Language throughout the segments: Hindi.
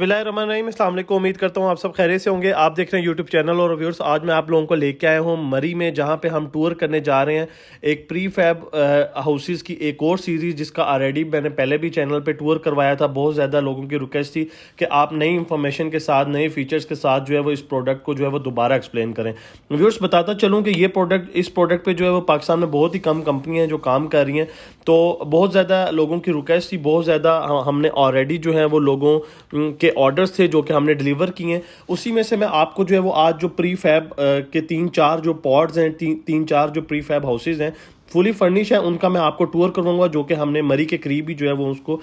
बिस्मिल्लाहिर्रहमानिर्रहीम, अस्सलाम वालेकुम। उम्मीद करता हूँ आप सब खैरियत से होंगे। आप देख रहे हैं यूट्यूब चैनल और व्यूअर्स। आज मैं आप लोगों को लेके आया हूँ मरी में, जहाँ पे हम टूर करने जा रहे हैं एक प्री फैब हाउसेस की एक और सीरीज़, जिसका ऑलरेडी मैंने पहले भी चैनल पे टूर करवाया था। बहुत ज़्यादा लोगों की रिक्वेस्ट थी कि आप नई इन्फॉर्मेशन के साथ, नए फीचर्स के साथ जो है वो इस प्रोडक्ट को जो है वो दोबारा एक्सप्लेन करें। व्यूअर्स, बताता चलूँ कि इस प्रोडक्ट पर जो है वो पाकिस्तान में बहुत ही कम कंपनियाँ जो काम कर रही हैं, तो बहुत ज़्यादा लोगों की रिक्वेस्ट थी। बहुत ज़्यादा हमने ऑलरेडी जो है वो लोगों के ऑर्डर्स थे जो कि हमने डिलीवर किए हैं। उसी में से मैं आपको जो है वो आज जो प्री फैब के 3-4 जो पॉड्स हैं, 3-4 जो प्री फैब हाउसेज हैं फुली फर्निश है, उनका मैं आपको टूर करवाऊंगा, जो कि हमने मरी के करीब ही जो है वो उसको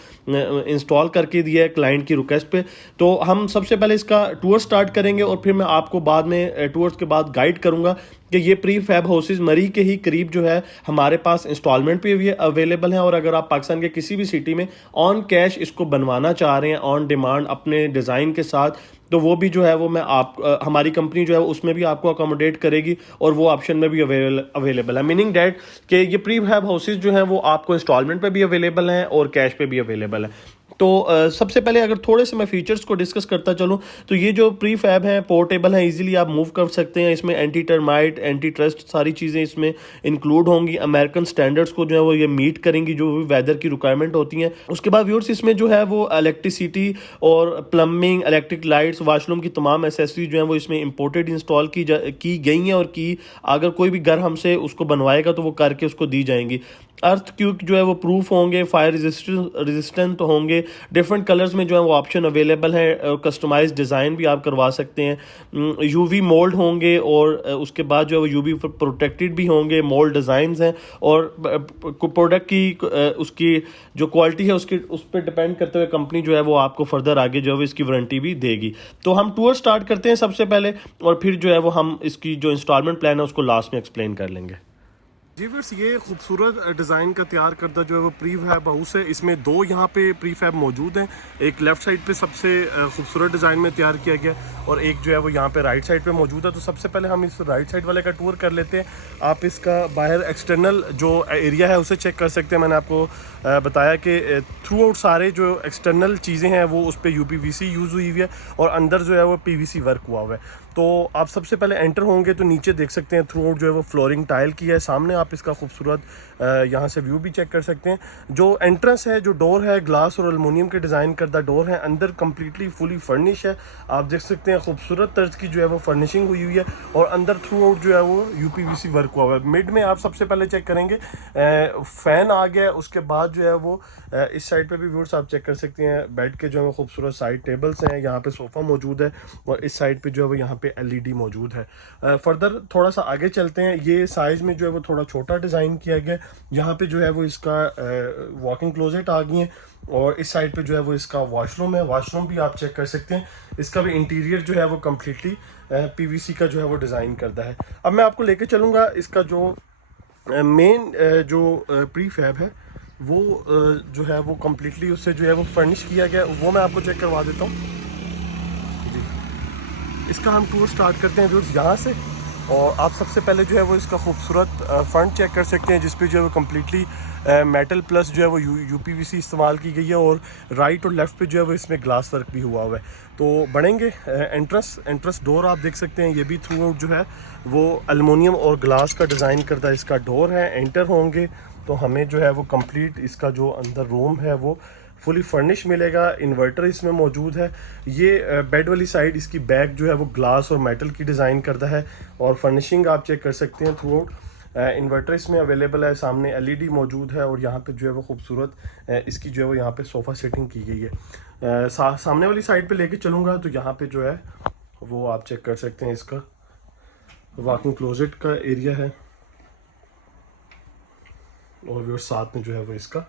इंस्टॉल करके दिया है क्लाइंट की रिक्वेस्ट पे। तो हम सबसे पहले इसका टूर स्टार्ट करेंगे और फिर मैं आपको बाद में टूर्स के बाद गाइड करूंगा कि ये प्री फैब हाउसेज मरी के ही करीब जो है हमारे पास इंस्टॉलमेंट पे भी अवेलेबल हैं। और अगर आप पाकिस्तान के किसी भी सिटी में ऑन कैश इसको बनवाना चाह रहे हैं, ऑन डिमांड अपने डिज़ाइन के साथ, तो वो भी जो है वो मैं हमारी कंपनी जो है उसमें भी आपको अकोमोडेट करेगी और वो ऑप्शन में भी अवेलेबल है। मीनिंग डैट कि ये प्री फैब हाउसेज जो हैं वो आपको इंस्टॉलमेंट पे भी अवेलेबल हैं और कैश पे भी अवेलेबल है। तो सबसे पहले अगर थोड़े से मैं फीचर्स को डिस्कस करता चलूँ, तो ये जो प्री फैब हैं पोर्टेबल हैं, इजीली आप मूव कर सकते हैं। इसमें एंटी टर्माइट, एंटी ट्रस्ट सारी चीज़ें इसमें इंक्लूड होंगी। अमेरिकन स्टैंडर्ड्स को जो है वो ये मीट करेंगी, जो भी वेदर की रिक्वायरमेंट होती हैं। उसके बाद व्यूअर्स, इसमें जो है वो इलेक्ट्रिसिटी और प्लम्बिंग, इलेक्ट्रिक लाइट्स, वाशरूम की तमाम एसेसरीज जो है वो इसमें इंपोर्टेड इंस्टॉल की गई हैं, और की अगर कोई भी घर हमसे उसको बनवाएगा तो वो करके उसको दी जाएंगी। अर्थ क्यूक जो है वो प्रूफ होंगे, फायर रेजिस्टेंट होंगे। डिफरेंट कलर्स में जो है वो ऑप्शन अवेलेबल है, कस्टमाइज डिज़ाइन भी आप करवा सकते हैं। यूवी मोल्ड होंगे और उसके बाद जो है वो यूवी प्रोटेक्टेड भी होंगे। मोल्ड डिज़ाइंस हैं और प्रोडक्ट की उसकी जो क्वालिटी है उस पर डिपेंड करते हुए कंपनी जो है वो आपको फर्दर आगे जो है वो इसकी वारंटी भी देगी। तो हम टूर स्टार्ट करते हैं सबसे पहले, और फिर जो है वो हम इसकी जो इंस्टॉलमेंट प्लान है उसको लास्ट में एक्सप्लेन कर लेंगे। जी व्यूअर्स, ये खूबसूरत डिज़ाइन का तैयार करता जो है वो प्री फैब हाउस है। इसमें दो यहाँ पे प्री फैब मौजूद हैं। एक लेफ़्ट साइड पे सबसे खूबसूरत डिज़ाइन में तैयार किया गया, और एक जो है वो यहाँ पे राइट साइड पे मौजूद है। तो सबसे पहले हम इस राइट साइड वाले का टूर कर लेते हैं। आप इसका बाहर एक्सटर्नल जो एरिया है उसे चेक कर सकते हैं। मैंने आपको बताया कि थ्रू आउट सारे जो एक्सटर्नल चीज़ें हैं वो उस पर UPVC यूज़ हुई हुई है, और अंदर जो है वो PVC वर्क हुआ हुआ है। तो आप सबसे पहले एंटर होंगे तो नीचे देख सकते हैं थ्रू आउट जो है वो फ्लोरिंग टाइल की है। सामने आप इसका खूबसूरत यहाँ से व्यू भी चेक कर सकते हैं। जो एंट्रेंस है, जो डोर है, ग्लास और एल्युमिनियम के डिज़ाइन करदा डोर है। अंदर कम्प्लीटली फुली फर्निश है। आप देख सकते हैं खूबसूरत तर्ज की जो है वो फर्निशिंग हुई हुई है, और अंदर थ्रू आउट जो है वो UPVC वर्क हुआ हुआ है। मिड में आप सबसे पहले चेक करेंगे फ़ैन आ गया। उसके बाद जो है वो इस साइड पे भी व्यूअर्स आप चेक कर सकते हैं। बेड के जो है खूबसूरत साइड टेबल्स हैं, यहाँ पे सोफ़ा मौजूद है, और इस साइड पे जो है वो यहाँ पे LED मौजूद है। फर्दर थोड़ा सा आगे चलते हैं। ये साइज़ में जो है वो थोड़ा छोटा डिज़ाइन किया गया। यहाँ पे जो है वो इसका वॉकिंग क्लोजेट आ गई है, और इस साइड पे जो है वो इसका वॉशरूम है। वॉशरूम भी आप चेक कर सकते हैं। इसका भी इंटीरियर जो है वो कम्प्लीटली PVC का जो है वो डिज़ाइन करता है। अब मैं आपको लेके चलूँगा इसका जो मेन जो प्री फैब है वो जो है वो कम्प्लीटली उससे जो है वो फर्निश किया गया, वो मैं आपको चेक करवा देता हूँ जी। इसका हम टूर स्टार्ट करते हैं व्यूअर्स यहाँ से, और आप सबसे पहले जो है वो इसका खूबसूरत फ्रंट चेक कर सकते हैं, जिसपे जो है वो कम्प्लीटली मेटल प्लस जो है वो UPVC इस्तेमाल की गई है, और राइट और लेफ़्ट पे जो है वो इसमें ग्लास वर्क भी हुआ हुआ है। तो बढ़ेंगे एंट्रेंस डोर आप देख सकते हैं, ये भी थ्रू आउट जो है वो एल्युमिनियम और ग्लास का डिज़ाइन करता है इसका डोर है। एंटर होंगे तो हमें जो है वो कंप्लीट इसका जो अंदर रूम है वो फुली फर्निश मिलेगा। इन्वर्टर इसमें मौजूद है। ये बेड वाली साइड इसकी बैक जो है वो ग्लास और मेटल की डिज़ाइन करता है, और फर्निशिंग आप चेक कर सकते हैं थ्रू आउट। इन्वर्टर इसमें अवेलेबल है। सामने LED मौजूद है, और यहाँ पे जो है वो खूबसूरत इसकी जो है वो यहाँ पे सोफ़ा सेटिंग की गई है। सामने वाली साइड पे लेके चलूँगा तो यहाँ पे जो है वो आप चेक कर सकते हैं। इसका वॉकिंग क्लोजेट का एरिया है, और वो साथ में जो है वो इसका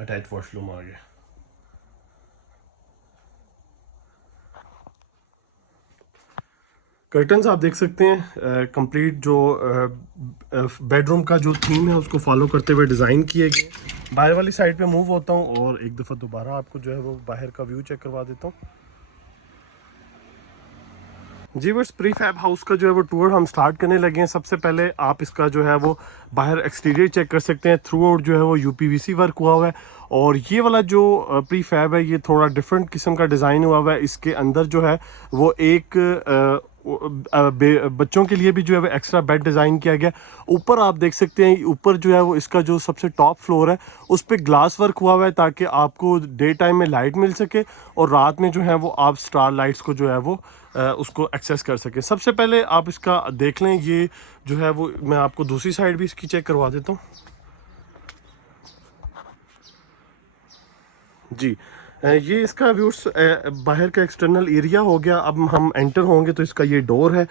अटैच वॉशरूम आ गया। कर्टन्स आप देख सकते हैं कंप्लीट जो बेडरूम का जो थीम है उसको फॉलो करते हुए डिज़ाइन किए गए। बाहर वाली साइड पे मूव होता हूँ और एक दफ़ा दोबारा आपको जो है वो बाहर का व्यू चेक करवा देता हूँ। जी बस प्री फैब हाउस का जो है वो टूर हम स्टार्ट करने लगे हैं। सबसे पहले आप इसका जो है वो बाहर एक्सटीरियर चेक कर सकते हैं। थ्रू आउट जो है वो यूपीवीसी वर्क हुआ हुआ है। और ये वाला जो प्री फैब है ये थोड़ा डिफरेंट किस्म का डिज़ाइन हुआ हुआ है। इसके अंदर जो है वो एक बच्चों के लिए भी जो है वो एक्स्ट्रा बेड डिज़ाइन किया गया। ऊपर आप देख सकते हैं, ऊपर जो है वो इसका जो सबसे टॉप फ्लोर है उस पर ग्लास वर्क हुआ हुआ है ताकि आपको डे टाइम में लाइट मिल सके और रात में जो है वो आप स्टार लाइट्स को जो है वो उसको एक्सेस कर सकें। सबसे पहले आप इसका देख लें, ये जो है वो मैं आपको दूसरी साइड भी इसकी चेक करवा देता हूँ। जी ये इसका व्यूर्स बाहर का एक्सटर्नल एरिया हो गया। अब हम एंटर होंगे तो इसका ये डोर है,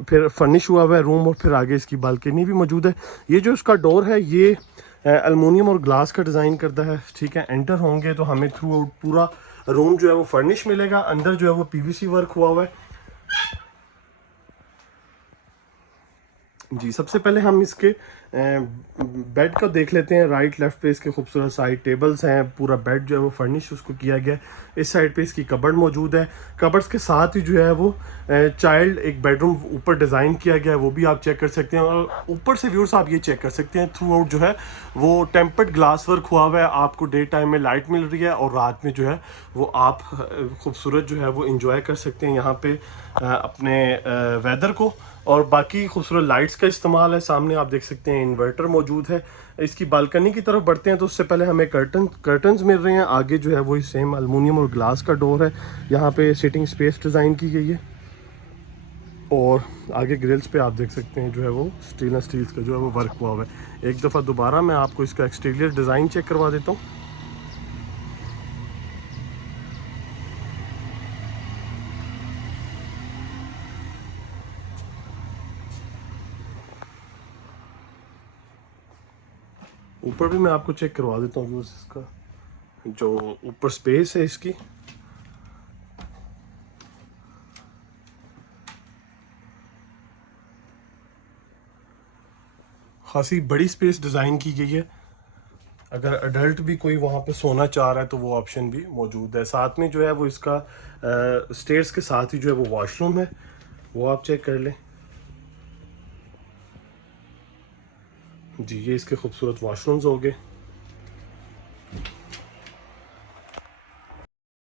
फिर फर्निश हुआ हुआ है रूम और फिर आगे इसकी बालकनी भी मौजूद है। ये जो इसका डोर है ये एल्युमिनियम और ग्लास का डिज़ाइन करता है। ठीक है, एंटर होंगे तो हमें थ्रू आउट पूरा रूम जो है वो फर्निश मिलेगा। अंदर जो है वो पीवीसी वर्क हुआ हुआ है। जी सबसे पहले हम इसके बेड का देख लेते हैं। राइट लेफ्ट पे इसके खूबसूरत साइड टेबल्स हैं। पूरा बेड जो है वो फर्निश उसको किया गया है। इस साइड पे इसकी कबर्ड मौजूद है। कबर्ड्स के साथ ही जो है वो चाइल्ड एक बेडरूम ऊपर डिज़ाइन किया गया है, वो भी आप चेक कर सकते हैं। और ऊपर से व्यूर्स आप ये चेक कर सकते हैं, थ्रू आउट जो है वो टेम्पर्ड ग्लास वर्क हुआ हुआ है। आपको डे टाइम में लाइट मिल रही है और रात में जो है वो आप खूबसूरत जो है वो इंजॉय कर सकते हैं यहाँ पे अपने वेदर को। और बाकी खूबसूरत लाइट्स का इस्तेमाल है। सामने आप देख सकते हैं इन्वर्टर मौजूद है। इसकी बालकनी की तरफ बढ़ते हैं तो उससे पहले हमें कर्टन्स मिल रहे हैं। आगे जो है वही सेम अल्मुनियम और ग्लास का डोर है। यहाँ पे सिटिंग स्पेस डिज़ाइन की गई है और आगे ग्रिल्स पे आप देख सकते हैं जो है वो स्टेनलेस स्टील्स का जो है वो वर्क हुआ हुआ है। एक दफ़ा दोबारा मैं आपको इसका एक्सटीरियर डिज़ाइन चेक करवा देता हूँ। ऊपर भी मैं आपको चेक करवा देता हूँ इसका जो ऊपर स्पेस है इसकी। खासी बड़ी स्पेस डिज़ाइन की गई है। अगर अडल्ट भी कोई वहाँ पे सोना चाह रहा है तो वो ऑप्शन भी मौजूद है। साथ में जो है वो इसका स्टेयर्स के साथ ही जो है वो वॉशरूम है, वो आप चेक कर लें। जी ये इसके खूबसूरत वॉशरूम्स हो गए।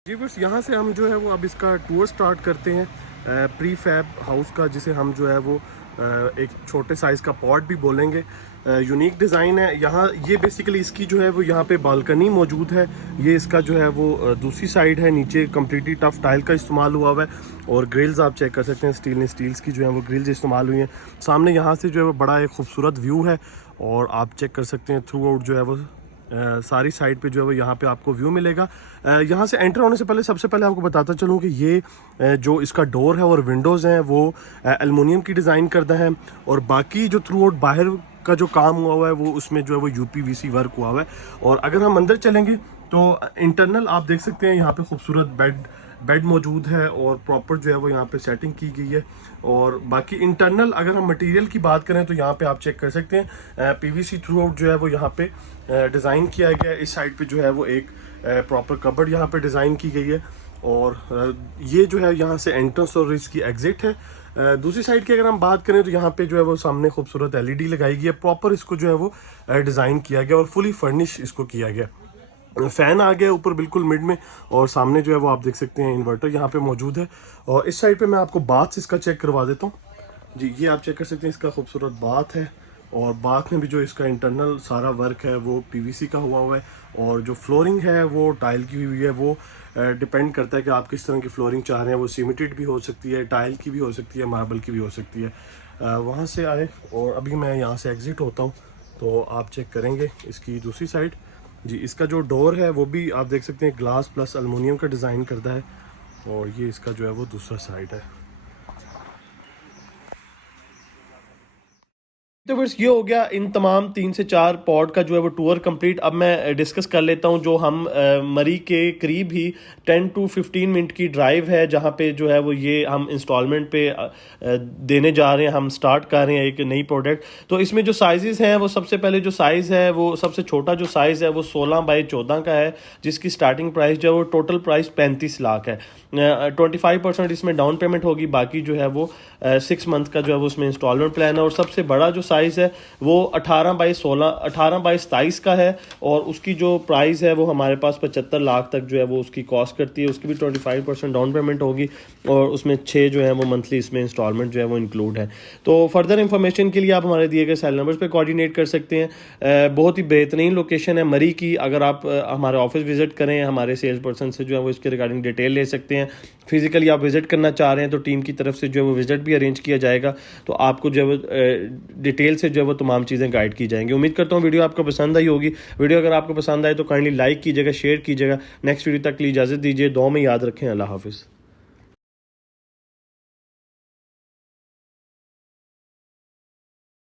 जी बस यहाँ से हम जो है वो अब इसका टूर स्टार्ट करते हैं प्री फैब हाउस का, जिसे हम जो है वो एक छोटे साइज़ का पॉट भी बोलेंगे। यूनिक डिज़ाइन है यहाँ। ये बेसिकली इसकी जो है वो यहाँ पे बालकनी मौजूद है। ये इसका जो है वो दूसरी साइड है। नीचे कम्प्लीटली टफ टाइल का इस्तेमाल हुआ हुआ है और ग्रिल्स आप चेक कर सकते हैं, स्टील्स की जो है वो ग्रिल्स इस्तेमाल हुई हैं। सामने यहाँ से जो है वो बड़ा एक खूबसूरत व्यू है और आप चेक कर सकते हैं थ्रू आउट जो है वो सारी साइड पे जो है वो यहाँ पे आपको व्यू मिलेगा। यहाँ से एंटर होने से पहले सबसे पहले आपको बताता चलूँ कि ये जो इसका डोर है और विंडोज़ हैं वो एल्युमिनियम की डिज़ाइन करता है और बाकी जो थ्रू आउट बाहर का जो काम हुआ है वो उसमें जो है वो यूपीवीसी वर्क हुआ है। और अगर हम अंदर चलेंगे तो इंटरनल आप देख सकते हैं यहाँ पे खूबसूरत बेड मौजूद है और प्रॉपर जो है वो यहाँ पे सेटिंग की गई है। और बाकी इंटरनल अगर हम मटेरियल की बात करें तो यहाँ पे आप चेक कर सकते हैं पीवीसी थ्रू आउट जो है वो यहाँ पे डिज़ाइन किया गया है। इस साइड पे जो है वो एक प्रॉपर कबर्ड यहाँ पे डिज़ाइन की गई है और ये जो है यहाँ से एंट्रेंस और इसकी एग्जिट है। दूसरी साइड की अगर हम बात करें तो यहाँ पे जो है वो सामने खूबसूरत एलईडी लगाई गई है। प्रॉपर इसको जो है वो डिज़ाइन किया गया और फुली फर्निश इसको किया गया। फैन आ गया ऊपर बिल्कुल मिड में और सामने जो है वो आप देख सकते हैं इन्वर्टर यहाँ पे मौजूद है। और इस साइड पे मैं आपको बाथ इसका चेक करवा देता हूँ। जी ये आप चेक कर सकते हैं, इसका खूबसूरत बाथ है और बाथ में भी जो इसका इंटरनल सारा वर्क है वो पीवीसी का हुआ है और जो फ्लोरिंग है वो टाइल की हुई है। वो डिपेंड करता है कि आप किस तरह की फ्लोरिंग चाह रहे हैं। वो सीमेंटेड भी हो सकती है, टाइल की भी हो सकती है, मार्बल की भी हो सकती है। वहाँ से आए और अभी मैं यहाँ से एग्ज़िट होता हूँ तो आप चेक करेंगे इसकी दूसरी साइड। जी इसका जो डोर है वो भी आप देख सकते हैं ग्लास प्लस अल्मुनियम का डिज़ाइन करता है और ये इसका जो है वो दूसरा साइड है। तो फिर ये हो गया इन तमाम 3 से 4 पॉड का जो है वो टूर कंप्लीट। अब मैं डिस्कस कर लेता हूँ जो हम मरी के करीब ही 10 to 15 मिनट की ड्राइव है जहाँ पे जो है वो ये हम इंस्टॉलमेंट पे देने जा रहे हैं, हम स्टार्ट कर रहे हैं एक नई प्रोडक्ट। तो इसमें जो साइजेस हैं वो सबसे पहले जो साइज़ है वो सबसे छोटा जो साइज़ है वो 16x14 का है, जिसकी स्टार्टिंग प्राइस जो है वो टोटल प्राइस 35 लाख है। 25% इसमें डाउन पेमेंट होगी, बाकी जो है वो 6 मंथ का जो है वो उसमें इंस्टॉलमेंट प्लान है। और सबसे बड़ा जो साइज़ है वो 18x27 का है और उसकी जो प्राइस है वो हमारे पास 75 लाख तक जो है वो उसकी कॉस्ट करती है। उसकी भी 25% डाउन पेमेंट होगी और उसमें 6 जो है वो मंथली इसमें इंस्टॉलमेंट जो है वो इंक्लूड है। तो फर्दर इंफॉर्मेशन के लिए आप हमारे दिए गए सेल नंबर्स पे कोऑर्डिनेट कर सकते हैं। बहुत ही बेहतरीन लोकेशन है मरी की। अगर आप हमारे ऑफिस विजिट करें, हमारे सेल्स पर्सन से जो है वो इसके रिगार्डिंग डिटेल ले सकते हैं। फिजिकली आप विजिट करना चाह रहे हैं तो टीम की तरफ से जो है वो विजिट भी अरेंज किया जाएगा, तो आपको जो है वो डिटेल से जो है वो तमाम चीज़ें गाइड की जाएंगी। उम्मीद करता हूँ वीडियो आपको पसंद आई होगी। वीडियो अगर आपको पसंद आए तो काइंडली लाइक कीजिएगा, शेयर कीजिएगा। नेक्स्ट वीडियो तक के लिए इजाज़त दीजिए। दुआ में याद रखें। अल्लाह हाफिज़।